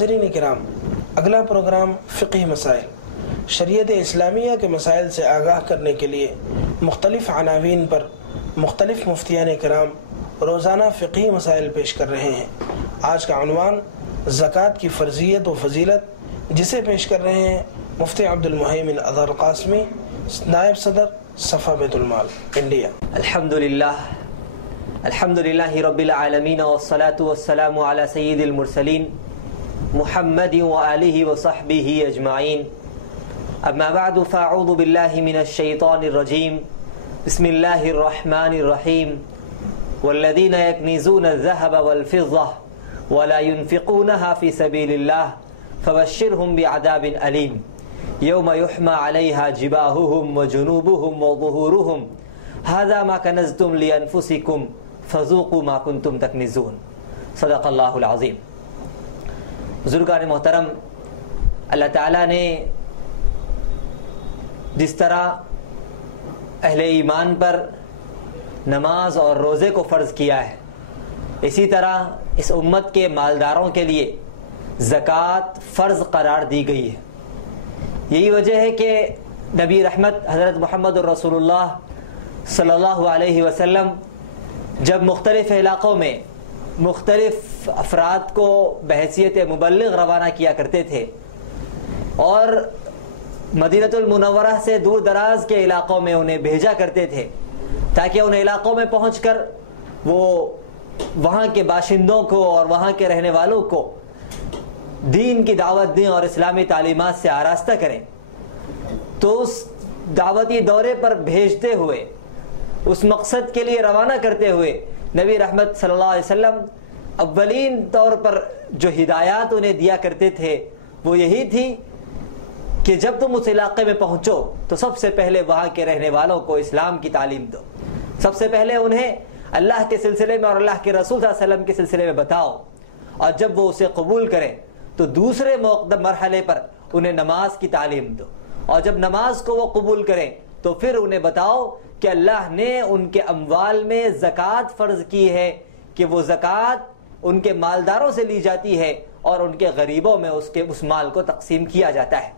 ناظرین کرام، اگلا پروگرام فقہی مسائل شریعت اسلامیہ کے مسائل سے آگاہ کرنے کے لیے مختلف عناوین پر مختلف مفتیان کرام روزانہ فقہی مسائل پیش کر رہے ہیں۔ آج کا عنوان زکوٰۃ کی فرضیت و فضیلت، جسے پیش کر رہے ہیں مفتی عبد المہیمن اظہر قاسمی، نائب صدر صفا بیت المال انڈیا۔ الحمدللہ رب العالمین والصلاة والسلام علی سید المرسلین محمد وآلہ وصحبہ اجمعین، اما بعد فاعوذ باللہ من الشیطان الرجیم، بسم اللہ الرحمن الرحیم، والذین یکنزون الذہب والفضہ ولا ينفقونها فی سبیل اللہ فبشرهم بعذاب علیم یوم یحمى علیہا جباہہم وجنوبہم وظہورہم ھذا ما کنزتم لانفسکم فذوقوا ما کنتم تکنزون۔ صدق اللہ العظیم۔ بزرگان محترم، اللہ تعالیٰ نے جس طرح اہل ایمان پر نماز اور روزے کو فرض کیا ہے، اسی طرح اس امت کے مالداروں کے لیے زکوٰۃ فرض قرار دی گئی ہے۔ یہی وجہ ہے کہ نبی رحمت حضرت محمد الرسول اللہ صلی اللہ علیہ وسلم جب مختلف علاقوں میں مختلف افراد کو بحیثیت مبلغ روانہ کیا کرتے تھے اور مدینہ المنورہ سے دور دراز کے علاقوں میں انہیں بھیجا کرتے تھے تاکہ ان علاقوں میں پہنچ کر وہ وہاں کے باشندوں کو اور وہاں کے رہنے والوں کو دین کی دعوت دیں اور اسلامی تعلیمات سے آراستہ کریں، تو اس دعوتی دورے پر بھیجتے ہوئے، اس مقصد کے لیے روانہ کرتے ہوئے نبی رحمت صلی اللہ علیہ وسلم اولین طور پر جو ہدایات انہیں دیا کرتے تھے وہ یہی تھی کہ جب تم اس علاقے میں پہنچو تو سب سے پہلے وہاں کے رہنے والوں کو اسلام کی تعلیم دو، سب سے پہلے انہیں اللہ کے سلسلے میں اور اللہ کے رسول صلی اللہ علیہ وسلم کے سلسلے میں بتاؤ، اور جب وہ اسے قبول کریں تو دوسرے مرحلے پر انہیں نماز کی تعلیم دو، اور جب نماز کو وہ قبول کریں تو پھر انہیں بتاؤ کہ اللہ نے ان کے اموال میں زکوٰۃ فرض کی ہے کہ وہ زکوٰۃ ان کے مالداروں سے لی جاتی ہے اور ان کے غریبوں میں اس مال کو تقسیم کیا جاتا ہے۔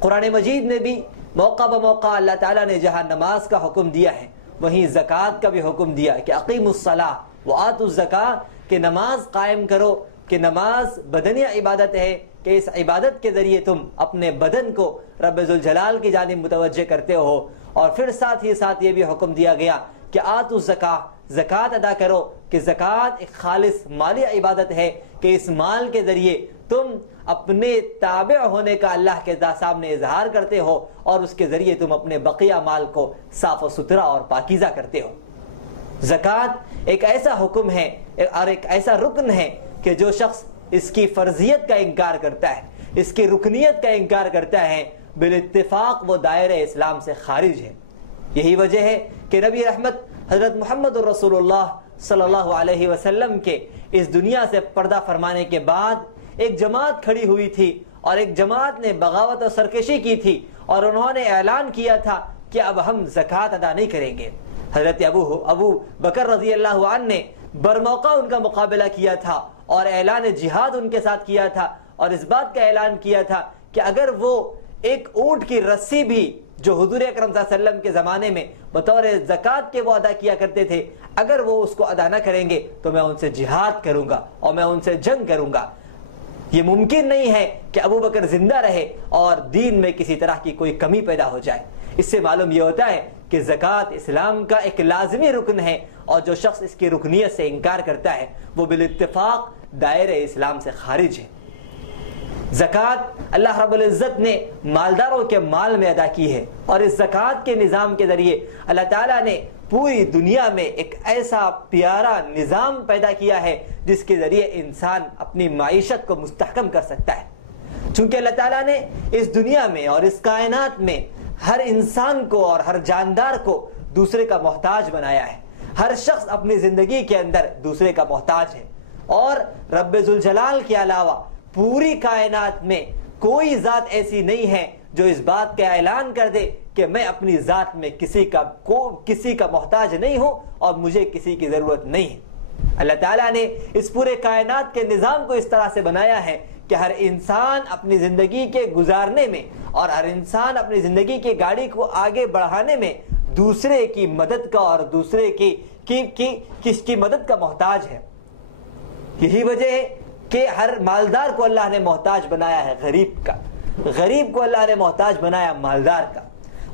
قرآن مجید میں بھی موقع بموقع اللہ تعالیٰ نے جہاں نماز کا حکم دیا ہے وہیں زکوٰۃ کا بھی حکم دیا کہ اقیموا الصلاۃ وآتوا الزکاۃ، کہ نماز قائم کرو، کہ نماز بدنیہ عبادت ہے کہ اس عبادت کے ذریعے تم اپنے بدن کو رب ذوالجلال کی جانب متوجہ کرتے ہو، اور پھر ساتھ ہی ساتھ یہ بھی حکم دیا گیا کہ آتوا الزکاۃ، زکوٰۃ ادا کرو، کہ زکوٰۃ ایک خالص مالی عبادت ہے کہ اس مال کے ذریعے تم اپنے تابع ہونے کا اللہ کے سامنے اظہار کرتے ہو اور اس کے ذریعے تم اپنے بقیہ مال کو صاف و ستھرا اور پاکیزہ کرتے ہو۔ زکوٰۃ ایک ایسا حکم ہے اور ایک ایسا رکن ہے کہ جو شخص اس کی فرضیت کا انکار کرتا ہے، اس کی رکنیت کا انکار کرتا ہے، بالاتفاق وہ دائرہ اسلام سے خارج ہے۔ یہی وجہ ہے کہ نبی رحمت حضرت محمد الرسول اللہ صلی اللہ علیہ وسلم کے اس دنیا سے پردہ فرمانے کے بعد ایک جماعت کھڑی ہوئی تھی، اور ایک جماعت نے بغاوت اور سرکشی کی تھی، اور انہوں نے اعلان کیا تھا کہ اب ہم زکوٰۃ ادا نہیں کریں گے۔ حضرت ابو بکر رضی اللہ عنہ نے برموقع ان کا مقابلہ کیا تھا اور اعلان جہاد ان کے ساتھ کیا تھا، اور اس بات کا اعلان کیا تھا کہ اگر وہ ایک اونٹ کی رسی بھی جو حضور اکرم صلی اللہ علیہ وسلم کے زمانے میں بطور زکوٰۃ کے وہ ادا کیا کرتے تھے، اگر وہ اس کو ادا نہ کریں گے تو میں ان سے جہاد کروں گا اور میں ان سے جنگ کروں گا۔ یہ ممکن نہیں ہے کہ ابو بکر زندہ رہے اور دین میں کسی طرح کی کوئی کمی پیدا ہو جائے۔ اس سے معلوم یہ ہوتا ہے کہ زکوٰۃ اسلام کا ایک لازمی رکن ہے، اور جو شخص اس کی رکنیت سے انکار کرتا ہے وہ بالاتفاق دائرہ اسلام سے خارج ہے۔ زکوٰۃ اللہ رب العزت نے مالداروں کے مال میں ادا کی ہے، اور اس زکوٰۃ کے نظام کے ذریعے اللہ تعالیٰ نے پوری دنیا میں ایک ایسا پیارا نظام پیدا کیا ہے جس کے ذریعے انسان اپنی معیشت کو مستحکم کر سکتا ہے۔ چونکہ اللہ تعالیٰ نے اس دنیا میں اور اس کائنات میں ہر انسان کو اور ہر جاندار کو دوسرے کا محتاج بنایا ہے، ہر شخص اپنی زندگی کے اندر دوسرے کا محتاج ہے، اور رب ذوالجلال کے علاوہ پوری کائنات میں کوئی ذات ایسی نہیں ہے جو اس بات کا اعلان کر دے کہ میں اپنی ذات میں کسی کا محتاج نہیں ہوں اور مجھے کسی کی ضرورت نہیں ہے۔ اللہ تعالیٰ نے اس پورے کائنات کے نظام کو اس طرح سے بنایا ہے کہ ہر انسان اپنی زندگی کے گزارنے میں اور ہر انسان اپنی زندگی کی گاڑی کو آگے بڑھانے میں دوسرے کی مدد کا اور دوسرے کی مدد کا محتاج ہے. یہی وجہ ہے کہ ہر مالدار کو اللہ نے محتاج بنایا ہے غریب کا، غریب کو اللہ نے محتاج بنایا مالدار کا،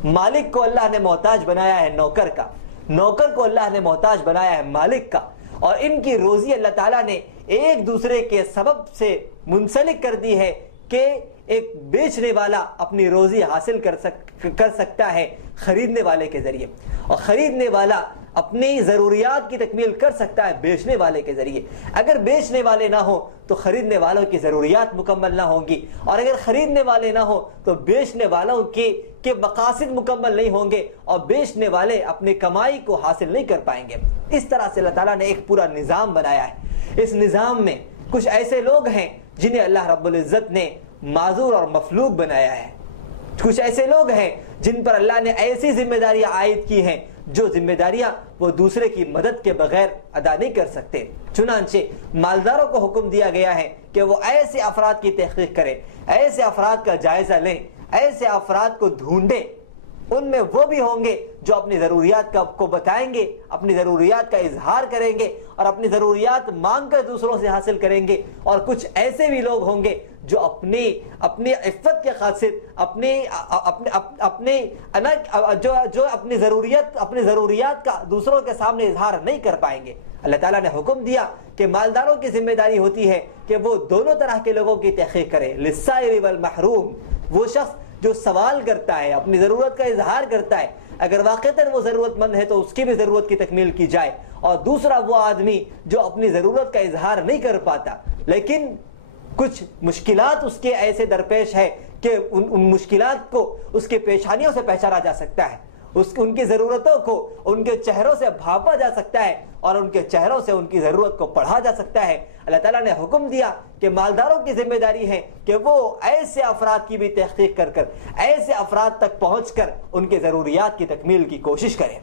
مالک کو اللہ نے محتاج بنایا ہے نوکر کا، نوکر کو اللہ نے محتاج بنایا ہے مالک کا. اور ان کی روزی اللہ تعالیٰ نے ایک دوسرے کے سبب سے منسلک کر دی ہے کہ ایک بیچنے والا اپنی روزی حاصل کر سکتا ہے خریدنے والے کے ذریعے، اور خریدنے والا اپنی ضروریات کی تکمیل کر سکتا ہے بیچنے والے کے ذریعے. اگر بیچنے والے نہ ہو تو خریدنے والوں کی ضروریات مکمل نہ ہوں گی، اور اگر خریدنے والے نہ ہو تو بیچنے والوں کے مقاصد مکمل نہیں ہوں گے، اور بیچنے والے اپنی کمائی کو حاصل نہیں کر پائیں گے. اس طرح سے اللہ تعالیٰ نے ایک پورا نظام بنایا ہے. اس نظام میں کچھ ایسے لوگ ہیں جنہیں اللہ رب العزت نے معذور اور مفلوج بنایا ہے. کچھ ایسے لوگ ہیں جن پر اللہ نے ایسی ذمہ داریاں عائد کی ہیں جو ذمہ داریاں وہ دوسرے کی مدد کے بغیر ادا نہیں کر سکتے. چنانچہ مالداروں کو حکم دیا گیا ہے کہ وہ ایسے افراد کی تحقیق کریں، ایسے افراد کا جائزہ لیں، ایسے افراد کو ڈھونڈیں. ان میں وہ بھی ہوں گے جو اپنی ضروریات کو بتائیں گے، اپنی ضروریات کا اظہار کریں گے اور اپنی ضروریات مانگ کر دوسروں سے حاصل کریں گے. اور کچھ ایسے بھی لوگ ہوں گے جو اپنی عفت کے خاطر جو اپنی ضروریات کا دوسروں کے سامنے اظہار نہیں کر پائیں گے. اللہ تعالیٰ نے حکم دیا کہ مالداروں کی ذمہ داری ہوتی ہے کہ وہ دونوں طرح کے لوگوں کی تحقیق کرے. للسائل والمحروم، وہ شخص جو سوال کرتا ہے، اپنی ضرورت کا اظہار کرتا ہے، اگر واقعتاً وہ ضرورت مند ہے تو اس کی بھی ضرورت کی تکمیل کی جائے. اور دوسرا وہ آدمی جو اپنی ضرورت کا اظہار نہیں کر پاتا لیکن کچھ مشکلات اس کے ایسے درپیش ہے کہ ان مشکلات کو اس کے پیشانیوں سے پہچانا جا سکتا ہے، ان کی ضرورتوں کو ان کے چہروں سے بھاپا جا سکتا ہے اور ان کے چہروں سے ان کی ضرورت کو پڑھا جا سکتا ہے. اللہ تعالیٰ نے حکم دیا کہ مالداروں کی ذمہ داری ہے کہ وہ ایسے افراد کی بھی تحقیق کر ایسے افراد تک پہنچ کر ان کے ضروریات کی تکمیل کی کوشش کریں.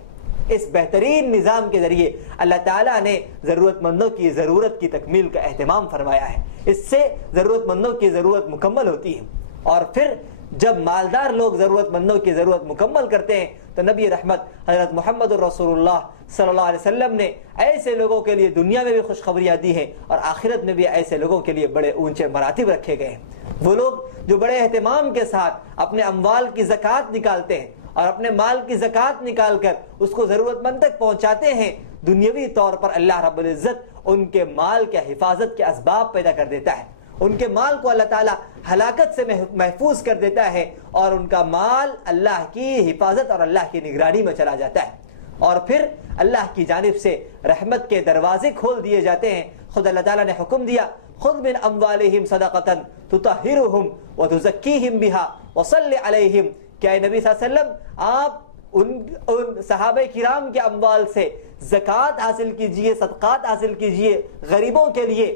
اس بہترین نظام کے ذریعے اللہ تعالیٰ نے ضرورت مندوں کی ضرورت کی تکمیل کا اہتمام فرمایا ہے. اس سے ضرورت مندوں کی ضرورت مکمل ہوتی ہے. اور پھر جب مالدار لوگ ضرورت مندوں کی ضرورت مکمل کرتے ہیں تو نبی رحمت حضرت محمد رسول اللہ صلی اللہ علیہ وسلم نے ایسے لوگوں کے لیے دنیا میں بھی خوشخبریاں دی ہیں اور آخرت میں بھی ایسے لوگوں کے لیے بڑے اونچے مراتب رکھے گئے ہیں. وہ لوگ جو بڑے اہتمام کے ساتھ اپنے اموال کی زکوٰۃ نکالتے ہیں اور اپنے مال کی زکوٰۃ نکال کر اس کو ضرورت مند تک پہنچاتے ہیں، دنیاوی طور پر اللہ رب العزت ان کے مال کے حفاظت کے اسباب پیدا کر دیتا ہے. ان کے مال کو اللہ تعالیٰ ہلاکت سے محفوظ کر دیتا ہے اور ان کا مال اللہ کی حفاظت اور اللہ کی نگرانی میں چلا جاتا ہے. اور پھر اللہ کی جانب سے رحمت کے دروازے کھول دیے جاتے ہیں. خود اللہ تعالیٰ نے حکم دیا، خذ من اموالہم صدقۃ تطہرہم وتزکیہم بہا وصلی علیہم، کہ اے نبی صلی اللہ علیہ وسلم آپ ان صحابہ کرام کے اموال سے زکوٰۃ حاصل کیجئے، صدقات حاصل کیجئے غریبوں کے لیے.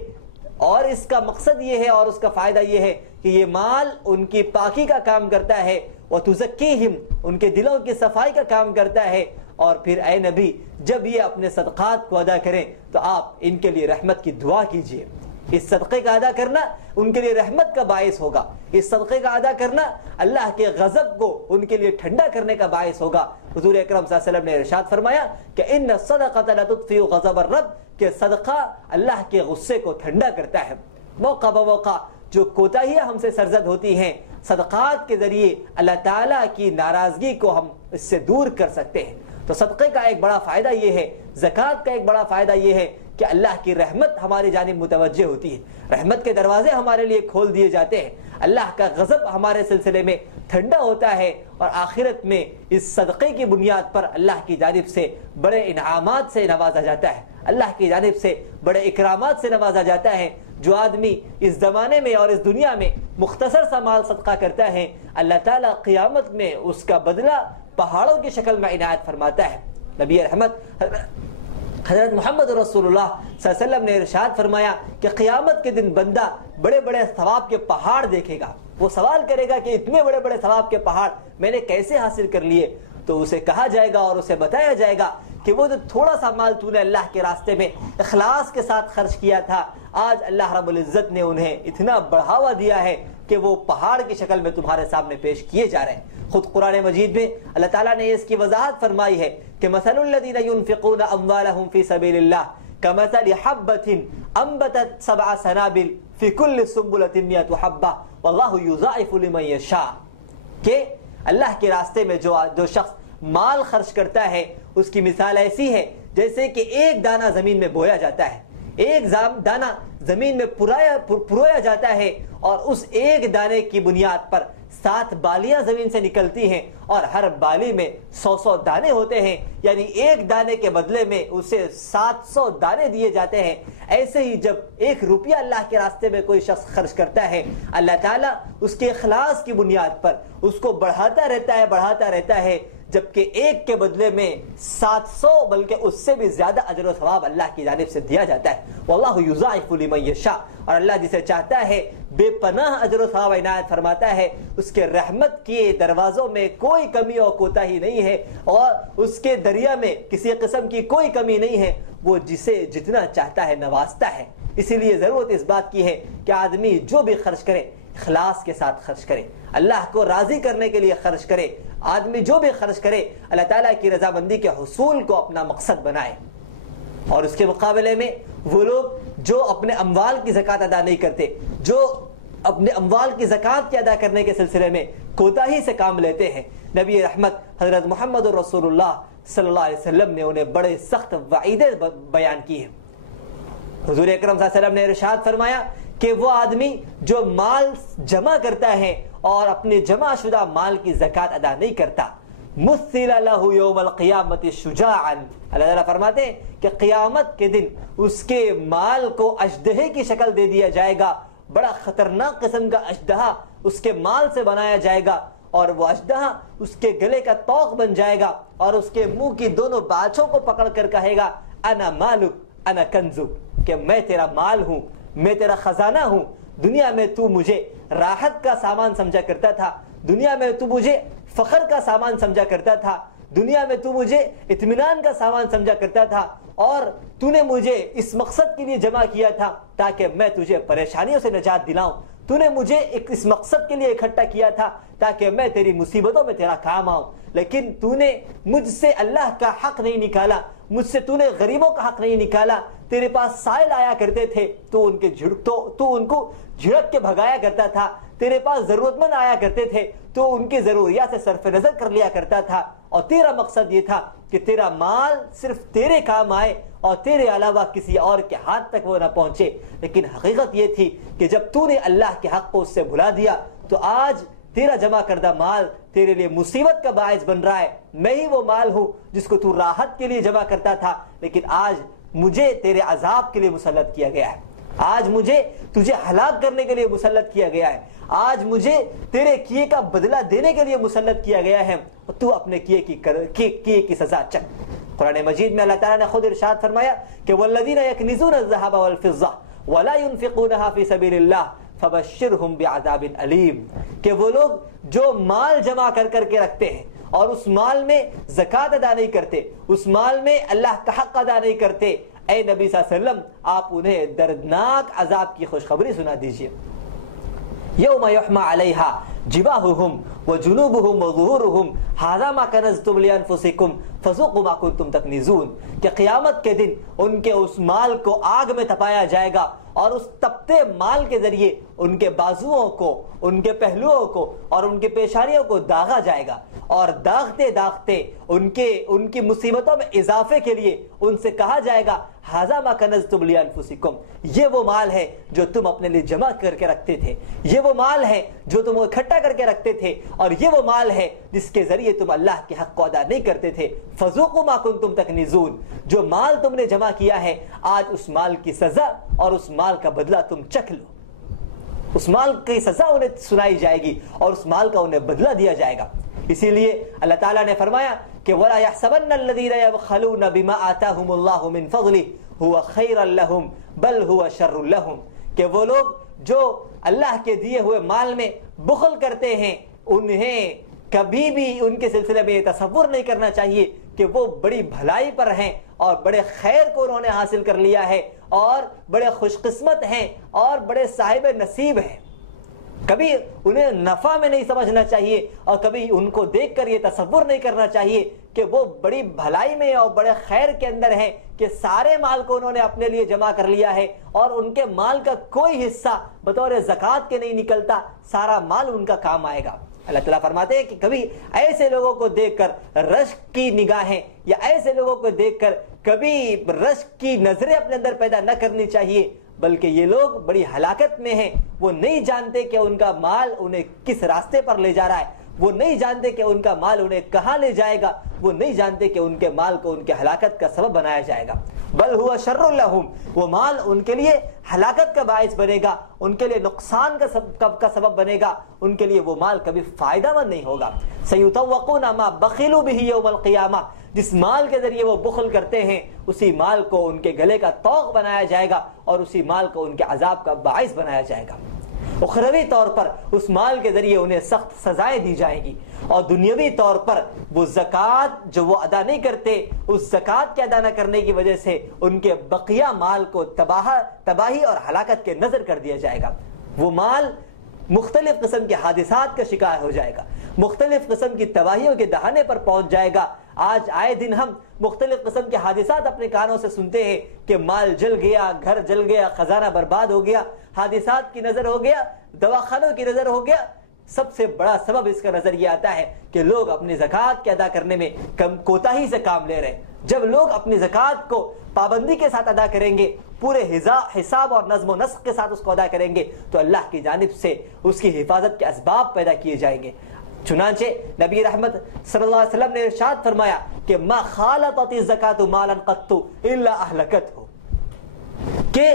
اور اس کا مقصد یہ ہے اور اس کا فائدہ یہ ہے کہ یہ مال ان کی پاکی کا کام کرتا ہے، وتزکیہم، ان کے دلوں کی صفائی کا کام کرتا ہے. اور پھر اے نبی جب یہ اپنے صدقات کو ادا کریں تو آپ ان کے لیے رحمت کی دعا کیجئے. اس صدقے کا ادا کرنا ان کے لیے رحمت کا باعث ہوگا. اس صدقے کا ادا کرنا اللہ کے غضب کو ان کے لیے ٹھنڈا کرنے کا باعث ہوگا. حضور اکرم صلی اللہ علیہ وسلم نے ارشاد فرمایا کہ ان الصدقۃ لتطفئ غضب الرب، کہ صدقہ اللہ کے غصے کو ٹھنڈا کرتا ہے. موقع بموقع جو کوتاہیاں ہم سے سرزد ہوتی ہیں، صدقات کے ذریعے اللہ تعالیٰ کی ناراضگی کو ہم اس سے دور کر سکتے ہیں. تو صدقے کا ایک بڑا فائدہ یہ ہے، زکوٰۃ کا ایک بڑا فائدہ یہ ہے کہ اللہ کی رحمت ہماری جانب متوجہ ہوتی ہے، رحمت کے دروازے ہمارے لیے کھول دیے جاتے ہیں، اللہ کا غضب ہمارے سلسلے میں ٹھنڈا ہوتا ہے. اور آخرت میں اس صدقے کی بنیاد پر اللہ کی جانب سے بڑے انعامات سے نوازا جاتا ہے، اللہ کی جانب سے بڑے اکرامات سے نوازا جاتا ہے. جو آدمی اس زمانے میں اور اس دنیا میں مختصر سا مال صدقہ کرتا ہے، اللہ تعالیٰ قیامت میں اس کا بدلہ پہاڑوں کی شکل میں عنایت فرماتا ہے. نبی رحمت حضرت محمد رسول اللہ صلی اللہ علیہ وسلم نے ارشاد فرمایا کہ قیامت کے دن بندہ بڑے بڑے ثواب کے پہاڑ دیکھے گا. وہ سوال کرے گا کہ اتنے بڑے بڑے ثواب کے پہاڑ میں نے کیسے حاصل کر لیے؟ تو اسے کہا جائے گا اور اسے بتایا جائے گا کہ وہ جو تھوڑا سا مال تو نے اللہ کے راستے میں اخلاص کے ساتھ خرچ کیا تھا، آج اللہ رب العزت نے انہیں اتنا بڑھاوا دیا ہے کہ وہ پہاڑ کی شکل میں تمہارے سامنے پیش کیے جا رہے ہیں۔ خود قرآن مجید میں اللہ تعالیٰ نے اس کی وضاحت فرمائی ہے کہ مثل الذین ينفقون اموالهم فی سبیل اللہ کمثل حبۃ انبتت 7 سنابل فی کل سنبلۃ 100 حبۃ واللہ یضاعف لمن یشاء، کہ اللہ کے راستے میں جو شخص مال خرچ کرتا ہے اس کی مثال ایسی ہے جیسے کہ ایک دانہ زمین میں بویا جاتا ہے، ایک دانہ زمین میں پرویا جاتا ہے، اور اس ایک دانے کی بنیاد پر 7 بالیاں زمین سے نکلتی ہیں، اور ہر بالی میں 100 دانے ہوتے ہیں، یعنی ایک دانے کے بدلے میں اسے 700 دانے دیے جاتے ہیں۔ ایسے ہی جب 1 روپیہ اللہ کے راستے میں کوئی شخص خرچ کرتا ہے، اللہ تعالیٰ اس کے اخلاص کی بنیاد پر اس کو بڑھاتا رہتا ہے، جبکہ ایک کے بدلے میں 700 بلکہ اس سے بھی زیادہ اجر و ثواب اللہ کی جانب سے دیا جاتا ہے۔ واللہ یضاعف لمن یشاء، اور اللہ جسے چاہتا ہے بے پناہ اجر و ثواب عنایت فرماتا ہے۔ اس کے رحمت کے دروازوں میں کوئی کمی اور کوتاہی نہیں ہے، اور اس کے دریا میں کسی قسم کی کوئی کمی نہیں ہے، وہ جسے جتنا چاہتا ہے نوازتا ہے۔ اسی لیے ضرورت اس بات کی ہے کہ آدمی جو بھی خرچ کرے اخلاص کے ساتھ خرچ کرے، اللہ کو راضی کرنے کے لیے خرچ کرے۔ آدمی جو بھی خرچ کرے اللہ تعالیٰ کی رضامندی کے حصول کو اپنا مقصد بنائے۔ اور اس کے مقابلے میں وہ لوگ جو اپنے اموال کی زکوٰۃ ادا نہیں کرتے، جو اپنے اموال کی زکوٰۃ کے ادا کرنے کے سلسلے میں کوتاہی سے کام لیتے ہیں، نبی رحمت حضرت محمد رسول اللہ صلی اللہ علیہ وسلم نے انہیں بڑے سخت وعیدیں بیان کی ہیں۔ حضور اکرم صلی اللہ علیہ وسلم نے ارشاد فرمایا کہ وہ آدمی جو مال جمع کرتا ہے اور اپنے جمع شدہ مال کی زکوٰۃ ادا نہیں کرتا، مثل لہ یوم القیامت شجاعا، اللہ تعالیٰ فرماتے ہیں کہ قیامت کے دن اس کے مال کو اژدہے کی شکل دے دیا جائے گا، بڑا خطرناک قسم کا اژدہا اس کے مال سے بنایا جائے گا، اور وہ اژدہا اس کے گلے کا طوق بن جائے گا، اور اس کے منہ کی دونوں باچھوں کو پکڑ کر کہے گا انا مالک انا کنزک، کہ میں تیرا مال ہوں، میں تیرا خزانہ ہوں۔ دنیا میں تو مجھے راحت کا سامان سمجھا کرتا تھا، دنیا میں تو مجھے فخر کا سامان سمجھا کرتا تھا، دنیا میں تو مجھے اطمینان کا سامان سمجھا کرتا تھا، اور تو نے مجھے اس مقصد کے لیے جمع کیا تھا تاکہ میں تجھے پریشانیوں سے نجات دلاؤں، تو نے مجھے اس مقصد کے لیے اکٹھا کیا تھا تاکہ میں تیری مصیبتوں میں تیرا کام آؤں، لیکن تو نے مجھ سے اللہ کا حق نہیں نکالا، مجھ سے تو نے غریبوں کا حق نہیں نکالا۔ تیرے پاس سائل آیا کرتے تھے تو ان کو جھڑک کے بھگایا کرتا تھا، تیرے پاس ضرورت مند آیا کرتے تھے تو ان کی ضروریات سے صرف نظر کر لیا کرتا تھا، اور تیرا مقصد یہ تھا کہ تیرا مال صرف تیرے کام آئے اور تیرے علاوہ کسی اور کے ہاتھ تک وہ نہ پہنچے۔ لیکن حقیقت یہ تھی کہ جب تو نے اللہ کے حق کو اس سے بھلا دیا تو آج تیرا جمع کردہ مال تیرے لیے مصیبت کا باعث بن رہا ہے۔ میں ہی وہ مال ہوں جس کو تو راحت کے لیے جمع کرتا تھا، لیکن آج مجھے تیرے عذاب کے لیے مسلط کیا گیا ہے، آج مجھے تجھے ہلاک کرنے کے لیے مسلط کیا گیا ہے، آج مجھے تیرے کیے کا بدلہ دینے کے لیے مسلط کیا گیا ہے، اور تو اپنے کیے کی سزا چک۔ قرآن مجید میں اللہ تعالیٰ نے خود ارشاد فرمایا کہ والذین یکنزون الذهب والفضة ولا ينفقونها في سبيل الله فبشرهم بعذاب علیم، کہ وہ لوگ جو مال جمع کر کے رکھتے ہیں اور اس مال میں زکوٰۃ ادا نہیں کرتے، اس مال میں اللہ کا حق ادا نہیں کرتے، اے نبی صلی اللہ علیہ وسلم آپ انہیں دردناک عذاب کی خوشخبری سنا دیجئے۔ یوم یحمى علیہا جباہہم وجنوبہم وظہورہم ھذا ما کنزتم لانفسکم فذوقوا ما کنتم تکنزون، کہ قیامت کے دن ان کے اس مال کو آگ میں تپایا جائے گا، اور اس تپتے مال کے ذریعے ان کے بازوؤں کو، ان کے پہلوؤں کو اور ان کے پیشانیوں کو داغا جائے گا، اور داغتے داغتے ان کی مصیبتوں میں اضافے کے لیے ان سے کہا جائے گا ھذا ما کنزتم لانفسکم، یہ وہ مال ہے جو تم اپنے لیے جمع کر کے رکھتے تھے، یہ وہ مال ہے جو تم اکٹھا کر کے رکھتے تھے، اور یہ وہ مال ہے جس کے ذریعے تم اللہ کے حق کو ادا نہیں کرتے تھے۔ فذوقوا ما کنتم تکنزون، جو مال تم نے جمع کیا ہے آج اس مال کی سزا اور اس مال کا بدلہ تم چکھ لو، اس مال کی سزا انہیں سنائی جائے گی اور اس مال کا انہیں بدلہ دیا جائے گا۔ اسی لیے اللہ تعالیٰ نے فرمایا کہ وَلَا يَحْسَبَنَّ الَّذِينَ يَبْخَلُونَ بِمَا آتَاهُمُ اللَّهُ مِنْ فَضْلِهِ هُوَ خَيْرًا لَهُمْ بَلْ هُوَ شَرٌّ لَهُمْ، کہ وہ لوگ جو اللہ کے دیے ہوئے مال میں بخل کرتے ہیں انہیں کبھی بھی ان کے سلسلے میں یہ تصور نہیں کرنا چاہیے کہ وہ بڑی بھلائی پر ہیں اور بڑے خیر کو انہوں نے حاصل کر لیا ہے اور بڑے خوش قسمت ہیں اور بڑے صاحب نصیب ہیں۔ کبھی انہیں نفع میں نہیں سمجھنا چاہیے اور کبھی ان کو دیکھ کر یہ تصور نہیں کرنا چاہیے کہ وہ بڑی بھلائی میں اور بڑے خیر کے اندر ہیں کہ سارے مال کو انہوں نے اپنے لیے جمع کر لیا ہے اور ان کے مال کا کوئی حصہ بطور زکوٰۃ کے نہیں نکلتا، سارا مال ان کا کام آئے گا۔ اللہ تعالیٰ فرماتے ہیں کہ کبھی ایسے لوگوں کو دیکھ کر رشک کی نگاہیں یا ایسے لوگوں کو دیکھ کر کبھی رشک کی نظریں اپنے اندر پیدا نہ کرنی چاہیے، بلکہ یہ لوگ بڑی ہلاکت میں ہیں۔ وہ نہیں جانتے کہ ان کا مال انہیں کس راستے پر لے جا رہا ہے، وہ نہیں جانتے کہ ان کا مال انہیں کہاں لے جائے گا، وہ نہیں جانتے کہ ان کے مال کو ان کے ہلاکت کا سبب بنایا جائے گا۔ بل ہوا شر لہم، وہ مال ان کے لیے ہلاکت کا باعث بنے گا، ان کے لیے نقصان کا سبب بنے گا، ان کے لیے وہ مال کبھی فائدہ مند نہیں ہوگا۔ سیطوقون ما بخلوا به یوم القیامہ، جس مال کے ذریعے وہ بخل کرتے ہیں اسی مال کو ان کے گلے کا طوق بنایا جائے گا اور اسی مال کو ان کے عذاب کا باعث بنایا جائے گا۔ اخروی طور پر اس مال کے ذریعے انہیں سخت سزائیں دی جائیں گی، اور دنیاوی طور پر وہ زکوٰۃ جو وہ ادا نہیں کرتے، اس زکوٰۃ کے ادا نہ کرنے کی وجہ سے ان کے بقیہ مال کو تباہی اور ہلاکت کے نظر کر دیا جائے گا۔ وہ مال مختلف قسم کے حادثات کا شکار ہو جائے گا، مختلف قسم کی تباہیوں کے دہانے پر پہنچ جائے گا۔ آج آئے دن ہم مختلف قسم کے حادثات اپنے کانوں سے سنتے ہیں کہ مال جل گیا، گھر جل گیا، خزانہ برباد ہو گیا، حادثات کی نظر ہو گیا، دواخانوں کی نظر ہو گیا۔ سب سے بڑا سبب اس کا نظر یہ آتا ہے کہ لوگ اپنی زکوٰۃ کے ادا کرنے میں کوتاہی سے کام لے رہے ہیں۔ جب لوگ اپنی زکوٰۃ کو پابندی کے ساتھ ادا کریں گے، پورے حساب اور نظم و نسق کے ساتھ اس کو ادا کریں گے، تو اللہ کی جانب سے اس کی حفاظت کے اسباب پیدا کیے جائیں گے۔ چنانچہ نبی رحمت صلی اللہ علیہ وسلم نے ارشاد فرمایا کہ ما خالطت الزکاۃ مالا قط الا اہلکتہ، کہ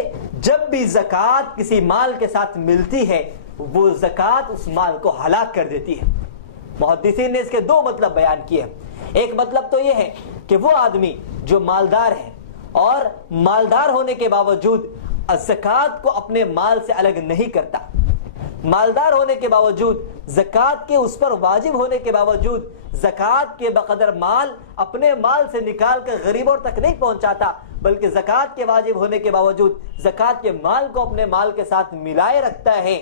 جب بھی زکوٰۃ کسی مال کے ساتھ ملتی ہے وہ زکوٰۃ اس مال کو ہلاک کر دیتی ہے۔ محدثین نے اس کے دو مطلب بیان کیے ہیں۔ ایک مطلب تو یہ ہے کہ وہ آدمی جو مالدار ہے اور مالدار ہونے کے باوجود زکوٰۃ کو اپنے مال سے الگ نہیں کرتا، مالدار ہونے کے باوجود زکوٰۃ کے اس پر واجب ہونے کے باوجود زکوٰۃ کے بقدر مال اپنے مال سے نکال کر غریبوں تک نہیں پہنچاتا، بلکہ زکوٰۃ کے واجب ہونے کے باوجود زکوٰۃ کے مال کو اپنے مال کے ساتھ ملائے رکھتا ہے۔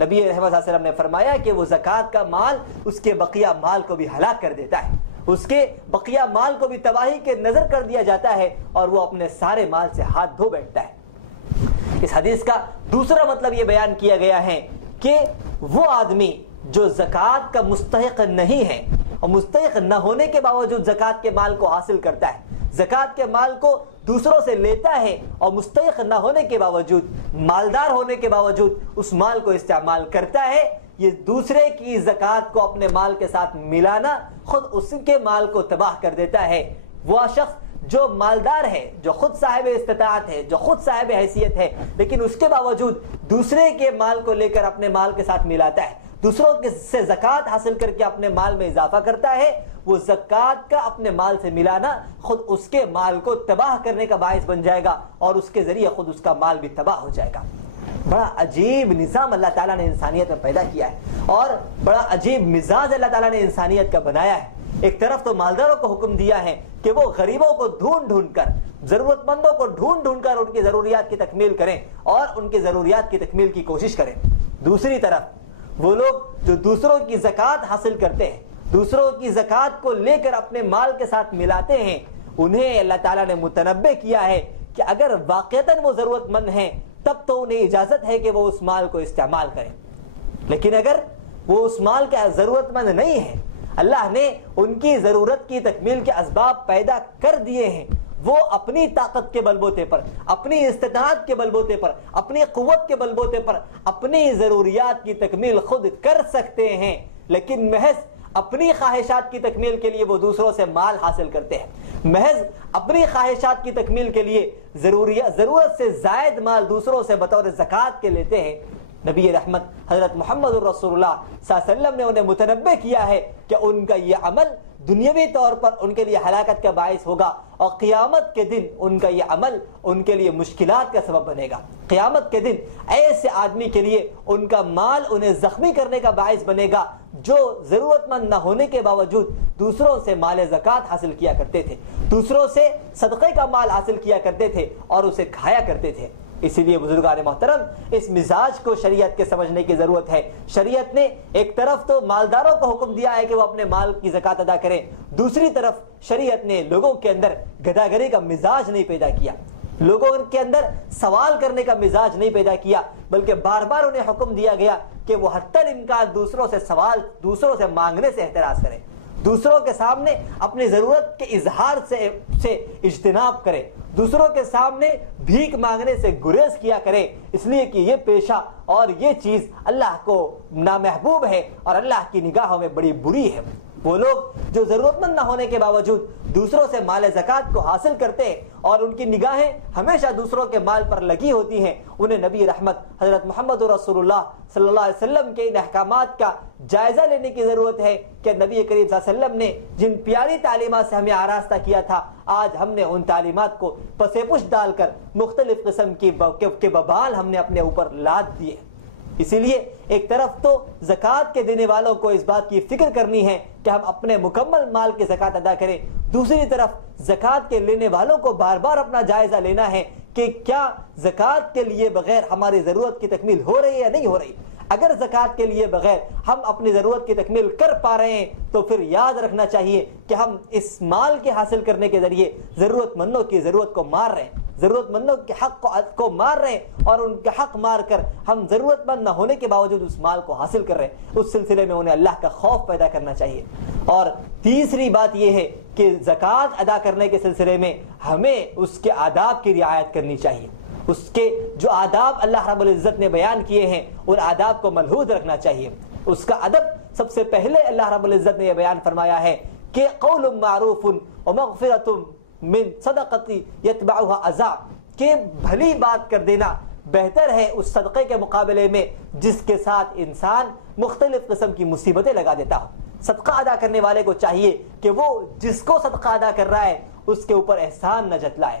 نبی رحمت صلی اللہ علیہ وسلم نے فرمایا کہ وہ زکوٰۃ کا مال اس کے بقیہ مال کو بھی ہلاک کر دیتا ہے، اس کے بقیہ مال کو بھی تباہی کے نظر کر دیا جاتا ہے اور وہ اپنے سارے مال سے ہاتھ دھو بیٹھتا ہے۔ اس حدیث کا دوسرا مطلب یہ بیان کیا گیا ہے کہ وہ آدمی جو زکوٰۃ کا مستحق نہیں ہے اور مستحق نہ ہونے کے باوجود زکوٰۃ کے مال کو حاصل کرتا ہے، زکوٰۃ کے مال کو دوسروں سے لیتا ہے اور مستحق نہ ہونے کے باوجود، مالدار ہونے کے باوجود اس مال کو استعمال کرتا ہے، یہ دوسرے کی زکوٰۃ کو اپنے مال کے ساتھ ملانا خود اس کے مال کو تباہ کر دیتا ہے۔ وہ شخص جو مالدار ہے، جو خود صاحب استطاعت ہے، جو خود صاحب حیثیت ہے، لیکن اس کے باوجود دوسرے کے مال کو لے کر اپنے مال کے ساتھ ملاتا ہے، دوسروں سے زکوٰۃ حاصل کر کے اپنے مال میں اضافہ کرتا ہے، وہ زکوٰۃ کا اپنے مال سے ملانا خود اس کے مال کو تباہ کرنے کا باعث بن جائے گا اور اس کے ذریعے خود اس کا مال بھی تباہ ہو جائے گا۔ بڑا عجیب نظام اللہ تعالیٰ نے انسانیت میں پیدا کیا ہے اور بڑا عجیب مزاج اللہ تعالیٰ نے انسانیت کا بنایا ہے۔ ایک طرف تو مالداروں کو حکم دیا ہے کہ وہ غریبوں کو ڈھونڈ ڈھونڈ کر، ضرورت مندوں کو ڈھونڈ ڈھونڈ کر ان کی ضروریات کی تکمیل کریں اور ان کی ضروریات کی تکمیل کی کوشش کریں۔ دوسری طرف وہ لوگ جو دوسروں کی زکوٰۃ حاصل کرتے ہیں، دوسروں کی زکوٰۃ کو لے کر اپنے مال کے ساتھ ملاتے ہیں، انہیں اللہ تعالیٰ نے متنبہ کیا ہے کہ اگر واقعتاً وہ ضرورت مند ہیں تب تو انہیں اجازت ہے کہ وہ اس مال کو استعمال کریں، لیکن اگر وہ اس مال کا ضرورت مند نہیں ہے، اللہ نے ان کی ضرورت کی تکمیل کے اسباب پیدا کر دیے ہیں، وہ اپنی طاقت کے بلبوتے پر، اپنی استطاعت کے بلبوتے پر، اپنی قوت کے بلبوتے پر اپنی ضروریات کی تکمیل خود کر سکتے ہیں، لیکن محض اپنی خواہشات کی تکمیل کے لیے وہ دوسروں سے مال حاصل کرتے ہیں، محض اپنی خواہشات کی تکمیل کے لیے ضرورت سے زائد مال دوسروں سے بطور زکوٰۃ کے لیتے ہیں۔ نبی رحمت حضرت محمد الرسول اللہ صلی اللہ علیہ وسلم نے انہیں متنبہ کیا ہے کہ ان کا یہ عمل دنیاوی طور پر ان کے لیے ہلاکت کا باعث ہوگا، اور قیامت کے دن ان کا یہ عمل ان کے لیے مشکلات کا سبب بنے گا۔ قیامت کے دن ایسے آدمی کے لیے ان کا مال انہیں زخمی کرنے کا باعث بنے گا جو ضرورت مند نہ ہونے کے باوجود دوسروں سے مال زکوٰۃ حاصل کیا کرتے تھے، دوسروں سے صدقے کا مال حاصل کیا کرتے تھے اور اسے کھایا کرتے تھے۔ اسی لیے بزرگان محترم، اس مزاج کو شریعت کے سمجھنے کی ضرورت ہے۔ شریعت نے ایک طرف تو مالداروں کو حکم دیا ہے کہ وہ اپنے مال کی زکوٰۃ ادا کریں، دوسری طرف شریعت نے لوگوں کے اندر گداگری کا مزاج نہیں پیدا کیا، لوگوں کے اندر سوال کرنے کا مزاج نہیں پیدا کیا، بلکہ بار بار انہیں حکم دیا گیا کہ وہ حتی الامکان دوسروں سے مانگنے سے احتراز کریں، دوسروں کے سامنے اپنی ضرورت کے اظہار سے اجتناب کرے، دوسروں کے سامنے بھیک مانگنے سے گریز کیا کرے، اس لیے کہ یہ پیشہ اور یہ چیز اللہ کو نامحبوب ہے اور اللہ کی نگاہوں میں بڑی بری ہے۔ وہ لوگ جو ضرورت مند نہ ہونے کے باوجود دوسروں سے مال زکوٰۃ کو حاصل کرتے ہیں اور ان کی نگاہیں ہمیشہ دوسروں کے مال پر لگی ہوتی ہیں، انہیں نبی رحمت حضرت محمد رسول اللہ صلی اللہ علیہ وسلم کے ان احکامات کا جائزہ لینے کی ضرورت ہے کہ نبی کریم صلی اللہ علیہ وسلم نے جن پیاری تعلیمات سے ہمیں آراستہ کیا تھا، آج ہم نے ان تعلیمات کو پس پش ڈال کر مختلف قسم کے وبال ہم نے اپنے اوپر لاد دیے۔ اسی لیے ایک طرف تو زکوٰۃ کے دینے والوں کو اس بات کی فکر کرنی ہے کہ ہم اپنے مکمل مال کی زکوٰۃ ادا کریں، دوسری طرف زکوٰۃ کے لینے والوں کو بار بار اپنا جائزہ لینا ہے کہ کیا زکوٰۃ کے لیے بغیر ہماری ضرورت کی تکمیل ہو رہی ہے یا نہیں ہو رہی۔ اگر زکوٰۃ کے لیے بغیر ہم اپنی ضرورت کی تکمیل کر پا رہے ہیں تو پھر یاد رکھنا چاہیے کہ ہم اس مال کے حاصل کرنے کے ذریعے ضرورت مندوں کی ضرورت کو مار رہے ہیں، ضرورت مندوں کے حق کو مار رہے ہیں، اور ان کے حق مار کر ہم ضرورت مند نہ ہونے کے باوجود اس مال کو حاصل کر رہے ہیں۔ اس سلسلے میں انہیں اللہ کا خوف پیدا کرنا چاہیے۔ اور تیسری بات یہ ہے کہ زکوٰۃ ادا کرنے کے سلسلے میں ہمیں اس کے آداب کی رعایت کرنی چاہیے، اس کے جو آداب اللہ رب العزت نے بیان کیے ہیں ان آداب کو ملحوظ رکھنا چاہیے۔ اس کا ادب سب سے پہلے اللہ رب العزت نے یہ بیان فرمایا ہے کہ قول معروف ومغفرۃ من صدقۃ یتبعها اذى، کہ بھلی بات کر دینا بہتر ہے اس صدقے کے مقابلے میں جس کے ساتھ انسان مختلف قسم کی مصیبتیں لگا دیتا ہو۔ صدقہ ادا کرنے والے کو چاہیے کہ وہ جس کو صدقہ ادا کر رہا ہے اس کے اوپر احسان نہ جتلائے،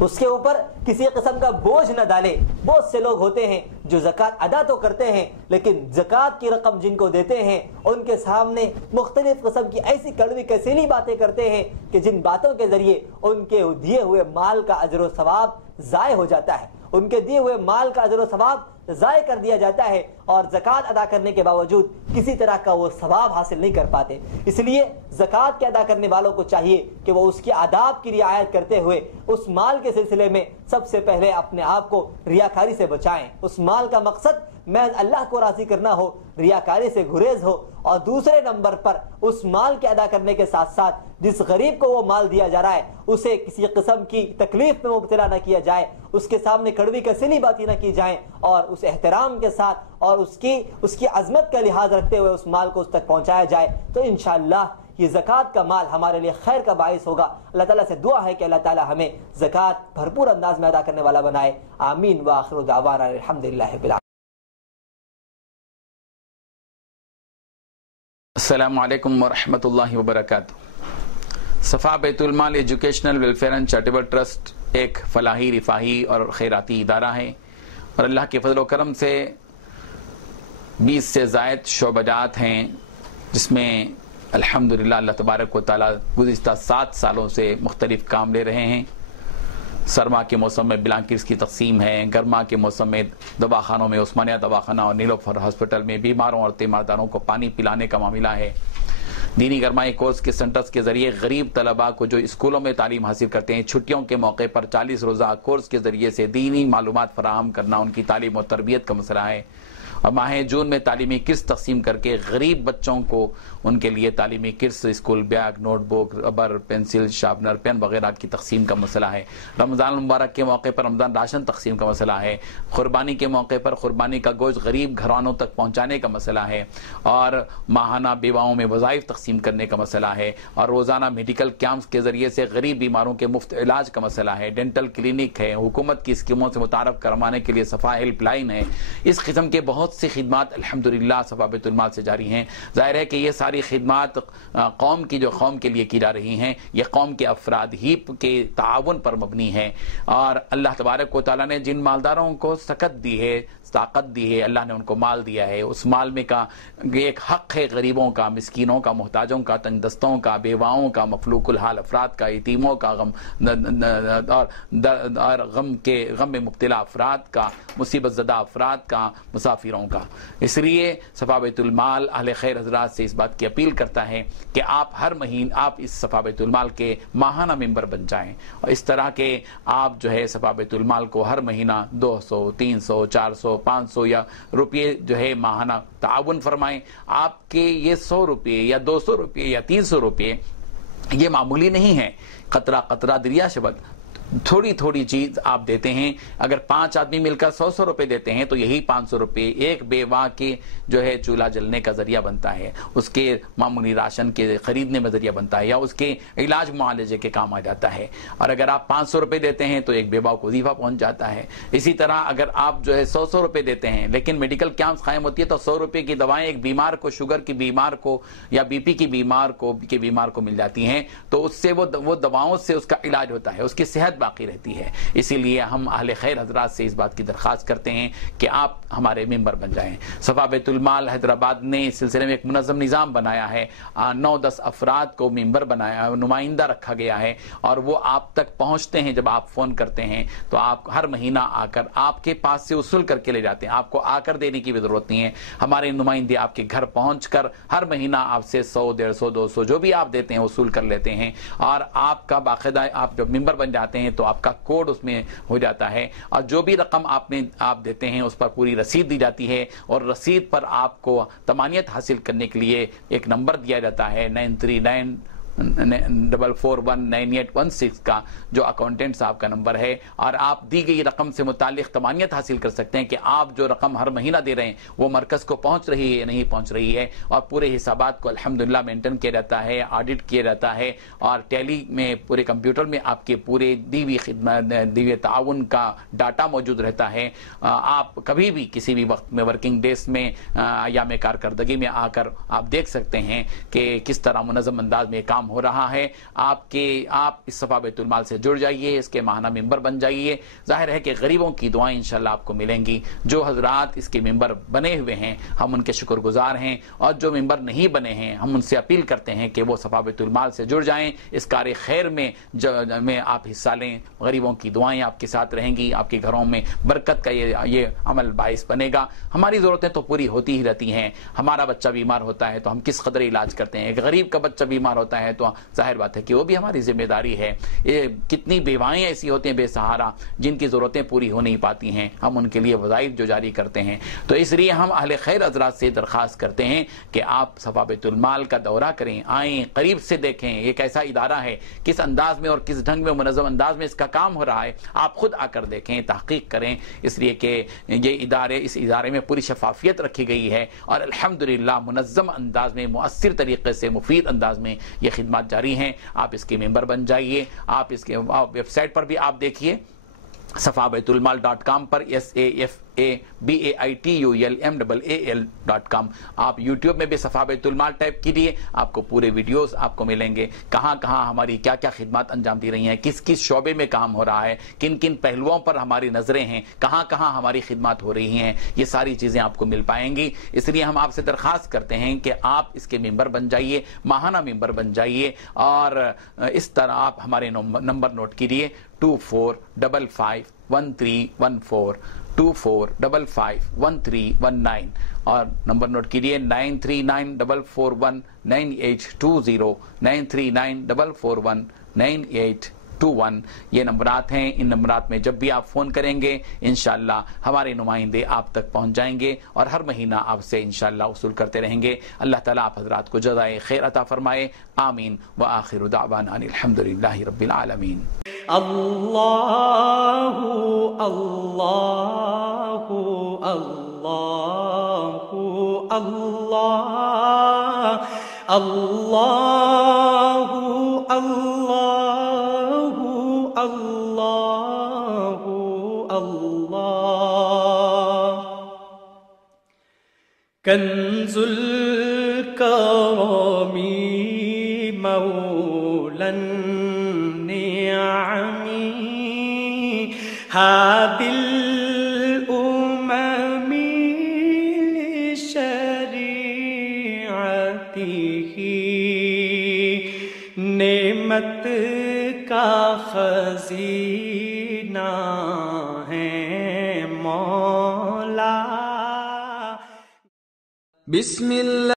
اس کے اوپر کسی قسم کا بوجھ نہ ڈالے۔ بہت سے لوگ ہوتے ہیں جو زکوٰۃ ادا تو کرتے ہیں لیکن زکوٰۃ کی رقم جن کو دیتے ہیں ان کے سامنے مختلف قسم کی ایسی کڑوی کسیلی باتیں کرتے ہیں کہ جن باتوں کے ذریعے ان کے دیے ہوئے مال کا اجر و ثواب ضائع ہو جاتا ہے، ان کے دیے ہوئے مال کا اجر و ثواب ضائع کر دیا جاتا ہے، اور زکوٰۃ ادا کرنے کے باوجود کسی طرح کا وہ ثواب حاصل نہیں کر پاتے۔ اس لیے زکوٰۃ کے ادا کرنے والوں کو چاہیے کہ وہ اس کے آداب کی رعایت کرتے ہوئے اس مال کے سلسلے میں سب سے پہلے اپنے آپ کو ریاکاری سے بچائیں۔ اس مال کا مقصد محض اللہ کو راضی کرنا ہو، ریاکاری سے گریز ہو، اور دوسرے نمبر پر اس مال کے ادا کرنے کے ساتھ ساتھ جس غریب کو وہ مال دیا جا رہا ہے اسے کسی قسم کی تکلیف میں مبتلا نہ کیا جائے، اس کے سامنے کڑوی کسیلی باتیں نہ کی جائیں، اور اس احترام کے ساتھ اور اس کی عظمت کا لحاظ رکھتے ہوئے اس مال کو اس تک پہنچایا جائے، تو انشاءاللہ یہ زکوٰۃ کا مال ہمارے لیے خیر کا باعث ہوگا۔ اللہ تعالیٰ سے دعا ہے کہ اللہ تعالیٰ ہمیں زکوٰۃ بھرپور انداز میں ادا کرنے والا بنائے۔ آمین وآخر دعوانا الحمدللہ رب العالمین۔ السلام علیکم ورحمۃ اللہ وبرکاتہ۔ صفا بیت المال educational welfare and charitable trust ایک فلاحی، رفاہی اور خیراتی ادارہ ہے، اور اللہ کے فضل و کرم سے 20 سے زائد شعبجات ہیں، جس میں الحمدللہ اللہ تبارک و تعالیٰ گزشتہ 7 سالوں سے مختلف کام لے رہے ہیں۔ سرما کے موسم میں بلانکٹس کی تقسیم ہے، گرما کے موسم میں دواخانوں میں عثمانیہ دواخانہ اور نیلوفر ہاسپٹل میں بیماروں اور تیمارداروں کو پانی پلانے کا معاملہ ہے۔ دینی گرمائی کورس کے سنٹرز کے ذریعے غریب طلباء کو جو اسکولوں میں تعلیم حاصل کرتے ہیں، چھٹیوں کے موقع پر 40 روزہ کورس کے ذریعے سے دینی معلومات فراہم کرنا ان کی تعلیم و تربیت کا مسئلہ ہے، اور ماہ جون میں تعلیمی کٹس تقسیم کر کے غریب بچوں کو ان کے لیے تعلیمی kits, school bag, note book, rubber, pencil, sharpener, pain وغیرہ کی تقسیم کا مسئلہ ہے۔ رمضان المبارک کے موقع پر رمضان راشن تقسیم کا مسئلہ ہے۔ قربانی کے موقع پر قربانی کا گوشت غریب گھرانوں تک پہنچانے کا مسئلہ ہے، اور ماہانہ بیواؤں میں وظائف تقسیم کرنے کا مسئلہ ہے، اور روزانہ میڈیکل کیمپس کے ذریعے سے غریب بیماروں کے مفت علاج کا مسئلہ ہے۔ ڈینٹل کلینک ہے، حکومت کی اسکیموں سے متعارف کروانے کے لیے صفا ہیلپ لائن ہے۔ اس قسم کے بہت سی خدمات الحمدللہ صفا بیت المال سے جاری ہیں۔ ظاہر ہے کہ یہ ساری خدمات قوم کی جو قوم کے لیے کی جا رہی ہیں، یہ قوم کے افراد ہی کے تعاون پر مبنی ہے، اور اللہ تبارک و تعالیٰ نے جن مالداروں کو سکت دی ہے، طاقت دی ہے، اللہ نے ان کو مال دیا ہے، اس مال میں کا ایک حق ہے غریبوں کا، مسکینوں کا، محتاجوں کا، تنگ دستوں کا، بیواؤں کا، مفلوک الحال افراد کا، یتیموں کا، اور غم میں مبتلا افراد کا، مصیبت زدہ افراد کا، مسافروں کا۔ اس لیے صفا بیت المال اہل خیر حضرات سے اس بات کی اپیل کرتا ہے کہ آپ ہر مہینے آپ اس صفا بیت المال کے ماہانہ ممبر بن جائیں، اور اس طرح کے آپ جو ہے صفا بیت المال کو ہر مہینہ 200 300 400 500 یا روپے جو ہے ماہانہ تعاون فرمائیں۔ آپ کے یہ 100 روپے یا 200 روپے یا 300 روپے یہ معمولی نہیں ہے، قطرہ قطرہ دریا شبد، تھوڑی تھوڑی چیز آپ دیتے ہیں۔ اگر 5 آدمی مل کر 100 روپے دیتے ہیں تو یہی 500 روپے ایک بیوہ کے جو ہے چولہا جلنے کا ذریعہ بنتا ہے، اس کے معمولی راشن کے خریدنے میں ذریعہ بنتا ہے، یا اس کے علاج معالجے کے کام آ جاتا ہے۔ اور اگر آپ 500 روپے دیتے ہیں تو ایک بیوہ کو وظیفہ پہنچ جاتا ہے۔ اسی طرح اگر آپ جو ہے 100 روپے دیتے ہیں لیکن میڈیکل کیمپس قائم ہوتی ہے تو 100 روپے کی دوائیں ایک بیمار کو، شوگر کی بیمار کو یا بی پی کی بیمار کو مل جاتی ہیں، تو اس سے وہ دواؤں سے اس کا علاج ہوتا ہے، اس کی صحت باقی رہتی ہے۔ اسی لیے ہم اہل خیر حضرات سے اس بات کی درخواست کرتے ہیں کہ آپ ہمارے ممبر بن جائیں۔ صفا بیت المال حیدرآباد نے اس سلسلے میں ایک منظم نظام بنایا ہے، 9-10 افراد کو ممبر بنایا، نمائندہ رکھا گیا ہے، اور وہ آپ تک پہنچتے ہیں۔ جب آپ فون کرتے ہیں تو آپ ہر مہینہ آ کر آپ کے پاس سے وصول کر کے لے جاتے ہیں، آپ کو آ کر دینے کی بھی ضرورت نہیں ہے، ہمارے نمائندے آپ کے گھر پہنچ کر ہر مہینہ آپ سے 100 150 200 جو بھی آپ دیتے ہیں وصول کر لیتے ہیں، اور آپ کا باقاعدہ آپ جب ممبر بن جاتے ہیں تو آپ کا کوڈ اس میں ہو جاتا ہے، اور جو بھی رقم آپ دیتے ہیں اس پر پوری رسید دی جاتی ہے، اور رسید پر آپ کو تمانیت حاصل کرنے کے لیے ایک نمبر دیا جاتا ہے 9394419816 کا، جو اکاؤنٹنٹ صاحب کا نمبر ہے، اور آپ دی گئی رقم سے متعلق تمانیت حاصل کر سکتے ہیں کہ آپ جو رقم ہر مہینہ دے رہے ہیں وہ مرکز کو پہنچ رہی ہے یا نہیں پہنچ رہی ہے، اور پورے حسابات کو الحمدللہ مینٹین کیا جاتا ہے، آڈٹ کیا جاتا ہے، اور ٹیلی میں پورے کمپیوٹر میں آپ کے پورے دی ہوئی خدمت، دی ہوئے تعاون کا ڈاٹا موجود رہتا ہے۔ آپ کبھی بھی کسی بھی وقت میں ورکنگ ڈیز میں ایام کارکردگی میں آ کر آپ دیکھ سکتے ہیں کہ کس طرح منظم انداز میں کام ہو رہا ہے۔ آپ اس صفا بیت المال سے جڑ جائیے، اس کے ماہانہ ممبر بن جائیے۔ ظاہر ہے کہ غریبوں کی دعائیں انشاءاللہ آپ کو ملیں گی۔ جو حضرات اس کے ممبر بنے ہوئے ہیں ہم ان کے شکر گزار ہیں، اور جو ممبر نہیں بنے ہیں ہم ان سے اپیل کرتے ہیں کہ وہ صفا بیت المال سے جڑ جائیں، اس کار خیر میں آپ حصہ لیں۔ غریبوں کی دعائیں آپ کے ساتھ رہیں گی، آپ کے گھروں میں برکت کا یہ عمل باعث بنے گا۔ ہماری ضرورتیں تو پوری ہوتی ہی رہتی ہیں، ہمارا بچہ بیمار ہوتا ہے تو ہم کس قدر علاج کرتے ہیں، ایک غریب کا بچہ بیمار ہوتا ہے تو ظاہر بات ہے کہ وہ بھی ہماری ذمہ داری ہے۔ کتنی بیوائیں ایسی ہوتی ہیں بے سہارا جن کی ضرورتیں پوری ہو نہیں پاتی ہیں، ہم ان کے لیے وظائف جو جاری کرتے ہیں۔ تو اس لیے ہم اہل خیر حضرات سے درخواست کرتے ہیں کہ آپ صفا بیت المال کا دورہ کریں، آئیں، قریب سے دیکھیں یہ کیسا ادارہ ہے، کس انداز میں اور کس ڈھنگ میں منظم انداز میں اس کا کام ہو رہا ہے، آپ خود آ کر دیکھیں، تحقیق کریں، اس لیے کہ اس ادارے میں پوری شفافیت رکھی گئی ہے، اور الحمدللہ منظم انداز میں، مؤثر طریقے سے، مفید انداز میں یہ خدمات جاری ہیں۔ آپ اس کے ممبر بن جائیے۔ آپ اس کے ویب سائٹ پر بھی آپ دیکھیے، safabaitulmal.com پر safabaitulmal.com۔ آپ یوٹیوب میں بھی صفا بیت المال ٹائپ کیجئے، آپ کو پورے ویڈیوز آپ کو ملیں گے، کہاں کہاں ہماری کیا کیا خدمات انجام دی رہی ہیں، کس کس شعبے میں کام ہو رہا ہے، کن کن پہلوؤں پر ہماری نظریں ہیں، کہاں کہاں ہماری خدمات ہو رہی ہیں، یہ ساری چیزیں آپ کو مل پائیں گی۔ اس لیے ہم آپ سے درخواست کرتے ہیں کہ آپ اس کے ممبر بن جائیے، ماہانہ ممبر بن جائیے، اور اس طرح آپ ہمارے نمبر نوٹ کیجئے 24551314 24551319، اور نمبر نوٹ کیجئے 9394419820 9394419821۔ یہ نمبرات ہیں، ان نمبرات میں جب بھی آپ فون کریں گے انشاءاللہ ہمارے نمائندے آپ تک پہنچ جائیں گے، اور ہر مہینہ آپ سے انشاءاللہ وصول کرتے رہیں گے۔ اللہ تعالیٰ آپ حضرات کو جزائے خیر عطا فرمائے، آمین، وآخر دعوانا الحمدللہ رب العالمین۔ اللہ اللہ اللہ اللہ اللہ اللہ اللہ اللہ کنز الکرم مولا النعم هادي الأمم لشريعته نعمت کا خزینہ ہے مولا. بسم اللہ